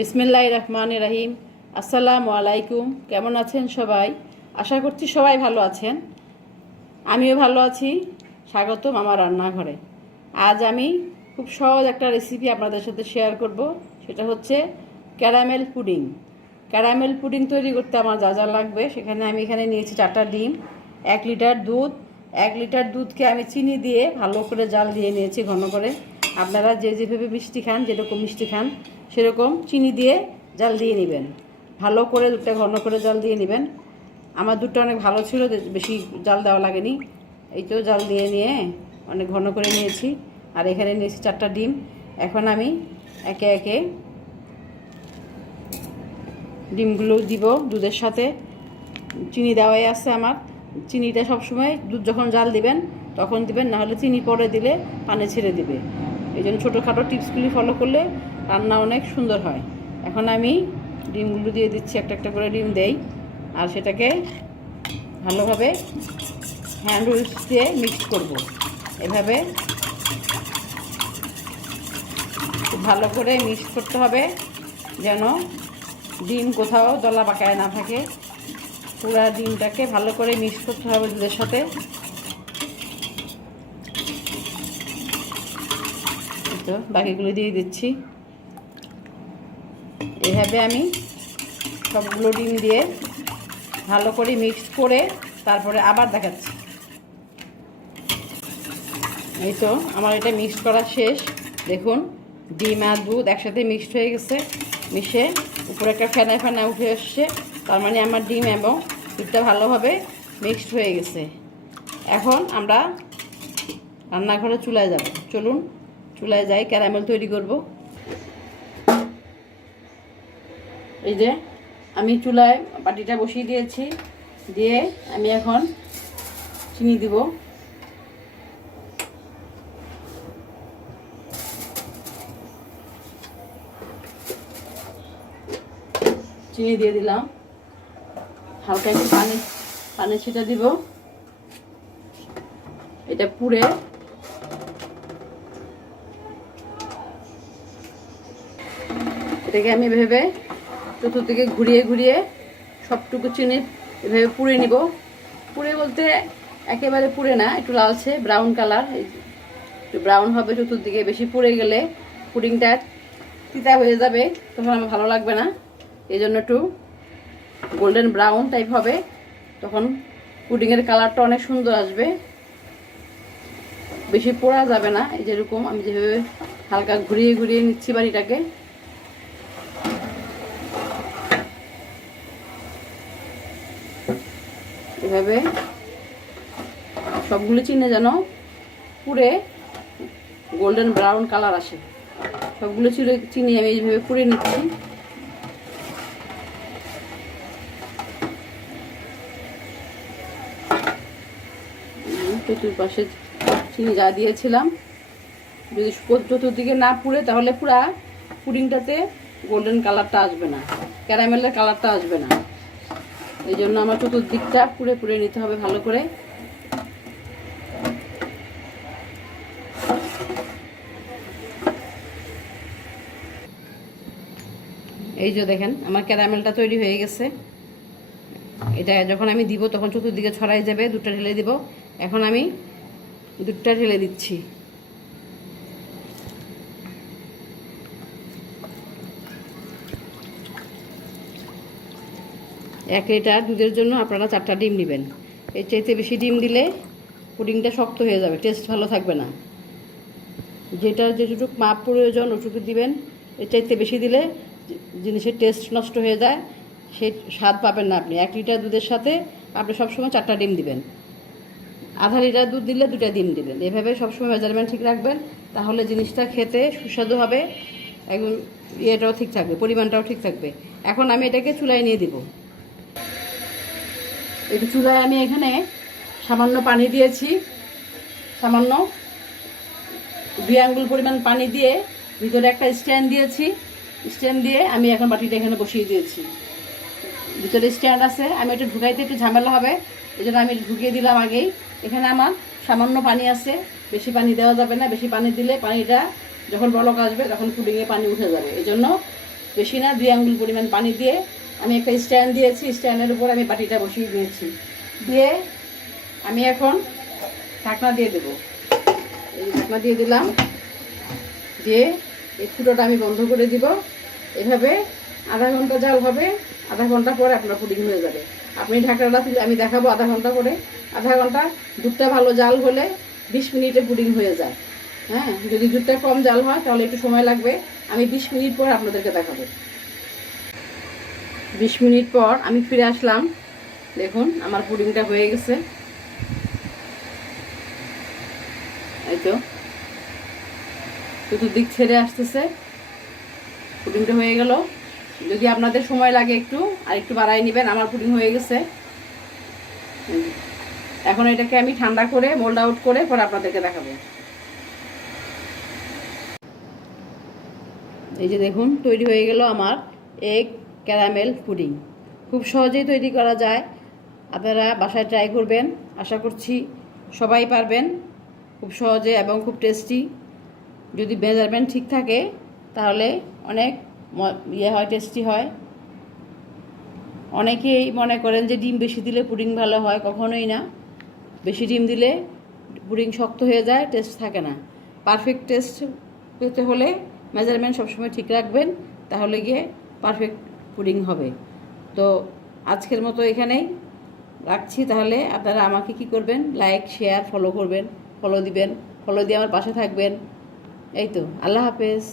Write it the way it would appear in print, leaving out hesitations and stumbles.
বিসমিল্লাহির রহমানির রহিম। আসসালামু আলাইকুম। কেমন আছেন সবাই? আশা করছি সবাই ভালো আছেন। আমিও ভালো আছি। স্বাগতম আমার রান্নাঘরে। আজ আমি খুব সহজ একটা রেসিপি আপনাদের সাথে শেয়ার করব। সেটা হচ্ছে ক্যারামেল পুডিং। ক্যারামেল পুডিং তৈরি করতে আমার যা যা লাগবে সেখানে আমি নিয়েছি 4টা ডিম, 1 লিটার দুধ। 1 লিটার দুধকে আমি চিনি দিয়ে ভালো করে জাল দিয়ে নিয়েছি ঘন করে। আপনারা যেভাবে মিষ্টি খান, যেরকম মিষ্টি খান সেরকম চিনি দিয়ে জাল দিয়ে নেবেন। ভালো করে দুধটা ঘন করে জাল দিয়ে নেবেন। আমার দুধটা অনেক ভালো ছিল, বেশি জাল দেওয়া লাগেনি। এই তো জাল দিয়ে নিয়ে অনেক ঘন করে নিয়েছি। আর এখানে নিয়েছি 4টা ডিম। এখন আমি একে একে ডিমগুলো দিব দুধের সাথে। চিনি দেওয়াই আছে আমার। চিনিটা সবসময় দুধ যখন জাল দিবেন তখন দিবেন, নাহলে চিনি পরে দিলে পানি ছেড়ে দিবে। এই জন্য ছোটোখাটো টিপসগুলি ফলো করলে রান্না অনেক সুন্দর হয়। এখন আমি ডিমগুলো দিয়ে দিচ্ছি, একটা একটা করে ডিম দেই। আর সেটাকে ভালোভাবে হ্যান্ড উইস্ক দিয়ে মিক্স করব। এভাবে খুব ভালো করে মিক্স করতে হবে যেন ডিম কোথাও দলা পাকায় না থাকে। পুরা ডিমটাকে ভালো করে মিক্স করতে হবে দুধের সাথে। তো বাকিগুলো দিয়ে দিচ্ছি। এভাবে আমি সবগুলো ডিম দিয়ে ভালো করে মিক্স করে তারপরে আবার দেখাচ্ছি। এই তো আমার এটা মিক্স করা শেষ। দেখুন ডিম আর দুধ একসাথে মিক্সড হয়ে গেছে। মিশে উপরে একটা ফেনা ফেনা উঠে এসছে। তার মানে আমার ডিম এবং দুধটা ভালোভাবে মিক্সড হয়ে গেছে। এখন আমরা রান্নাঘরে চুলায় যাব। চলুন চুলায় যাই, ক্যারামেল তৈরি করব। এই যে আমি চুলায় বাটিটা বসিয়ে দিয়েছি। দিয়ে আমি এখন চিনি দিব। চিনি দিয়ে দিলাম। হালকা একটু পানি ছিটা দিব। এটা পুড়ে এটাকে আমি ভেবে চতুর্দিকে ঘুরিয়ে ঘুরিয়ে সবটুকু চিনি এভাবে পুড়ে নিব। পুড়ে বলতে একেবারে পুড়ে না, একটু লালচে ব্রাউন কালার, একটু ব্রাউন হবে চতুর্দিকে। বেশি পুড়ে গেলে পুডিংটা তিতা হয়ে যাবে, তখন আমার ভালো লাগবে না। এই জন্য একটু গোল্ডেন ব্রাউন টাইপ হবে, তখন পুডিংয়ের কালারটা অনেক সুন্দর আসবে। বেশি পোড়া যাবে না। এই যেরকম আমি যেভাবে হালকা ঘুরিয়ে ঘুরিয়ে নিচ্ছি বাড়িটাকে। এভাবে সবগুলো চিনে যেন পুড়ে গোল্ডেন ব্রাউন কালার আসে। সবগুলো চিনি আমি এইভাবে পুড়ে নিচ্ছি। চতুর্পাশে চিনি যা দিয়েছিলাম, যদি চতুর্দিকে না পুড়ে তাহলে পুরা পুডিংটাতে গোল্ডেন কালারটা আসবে না, ক্যারামেলের কালারটা আসবে না। এই জন্য আমার চতুর্দিকটা পুড়ে পুড়ে নিতে হবে ভালো করে। এই যে দেখেন আমার ক্যারামেলটা তৈরি হয়ে গেছে। এটা যখন আমি দিব তখন চতুর্দিকে ছড়াই যাবে। দুধটা ঢেলে দিব। এখন আমি দুধটা ঢেলে দিচ্ছি। এক লিটার দুধের জন্য আপনারা 4টা ডিম নেবেন। এর চাইতে বেশি ডিম দিলে পুডিংটা শক্ত হয়ে যাবে, টেস্ট ভালো থাকবে না। যেটুকু মাপ প্রয়োজন ওটুকু দিবেন। এর চাইতে বেশি দিলে জিনিসের টেস্ট নষ্ট হয়ে যায়, সেই স্বাদ পাবেন না আপনি। 1 লিটার দুধের সাথে আপনি সবসময় 4টা ডিম দিবেন। আধা লিটার দুধ দিলে 2টা ডিম দিবেন। এভাবে সবসময় মেজারমেন্ট ঠিক রাখবেন, তাহলে জিনিসটা খেতে সুস্বাদু হবে। একদম ইয়েটাও ঠিক থাকবে, পরিমাণটাও ঠিক থাকবে। এখন আমি এটাকে চুলায় নিয়ে দিব। একটু চুলায় আমি এখানে সামান্য পানি দিয়েছি, সামান্য 2 আঙ্গুল পরিমাণ পানি দিয়ে ভিতরে একটা স্ট্যান্ড দিয়েছি। স্ট্যান্ড দিয়ে আমি এখন বাটিটা এখানে বসিয়ে দিয়েছি। ভিতরে স্ট্যান্ড আছে, আমি একটু ঢুকাইতে একটু ঝামেলা হবে, এই জন্য আমি ঢুকিয়ে দিলাম আগেই। এখানে আমার সামান্য পানি আছে, বেশি পানি দেওয়া যাবে না। বেশি পানি দিলে পানিটা যখন বলক আসবে তখন পুডিংয়ে পানি উঠে যাবে। এই জন্য বেশি না, 2 আঙ্গুল পরিমাণ পানি দিয়ে আমি একটা স্ট্যান্ড দিয়েছি, স্ট্যান্ডের উপর আমি বাটিটা বসিয়ে দিয়েছি। দিয়ে আমি এখন ঢাকনা দিয়ে দেবো। এই ঢাকনা দিয়ে দিলাম, দিয়ে এই ফুটোটা আমি বন্ধ করে দিব। এভাবে আধা ঘন্টা জাল হবে, আধা ঘন্টা পরে আপনার পুডিং হয়ে যাবে। আপনি ঢাকনাটা তুলে আমি দেখাবো আধা ঘন্টা করে। আধা ঘন্টা দুধটা ভালো জাল হলে 20 মিনিটে পুডিং হয়ে যায়। হ্যাঁ, যদি দুধটা কম জাল হয় তাহলে একটু সময় লাগবে। আমি 20 মিনিট পর আপনাদেরকে দেখাবো। 20 মিনিট পর আমি ফিরে আসলাম। দেখুন আমার পুডিংটা হয়ে গেছে। এই তো চতুর্দিক ছেড়ে আসতেছে, পুডিংটা হয়ে গেল। যদি আপনাদের সময় লাগে একটু আর একটু বাড়াই নেবেন। আমার পুডিং হয়ে গেছে। এখন এটাকে আমি ঠান্ডা করে মোল্ড আউট করে পরে আপনাদেরকে দেখাবো। এই যে দেখুন তৈরি হয়ে গেল আমার এগ ক্যারামেল পুডিং। খুব সহজেই তৈরি করা যায়, আপনারা বাসায় ট্রাই করবেন। আশা করছি সবাই পারবেন খুব সহজে এবং খুব টেস্টি। যদি মেজারমেন্ট ঠিক থাকে তাহলে অনেক হয়, টেস্টি হয়। অনেকেই মনে করেন যে ডিম বেশি দিলে পুডিং ভালো হয়, কখনোই না। বেশি ডিম দিলে পুডিং শক্ত হয়ে যায়, টেস্ট থাকে না। পারফেক্ট টেস্ট পেতে হলে মেজারমেন্ট সবসময় ঠিক রাখবেন, তাহলে গিয়ে পারফেক্ট পুডিং হবে। তো আজকের মতো এখানেই রাখছি। তাহলে আপনারা আমাকে কি করবেন, লাইক শেয়ার ফলো করবেন, ফলো দিবেন, ফলো দিয়ে আমার পাশে থাকবেন। এই তো, আল্লাহ হাফেজ।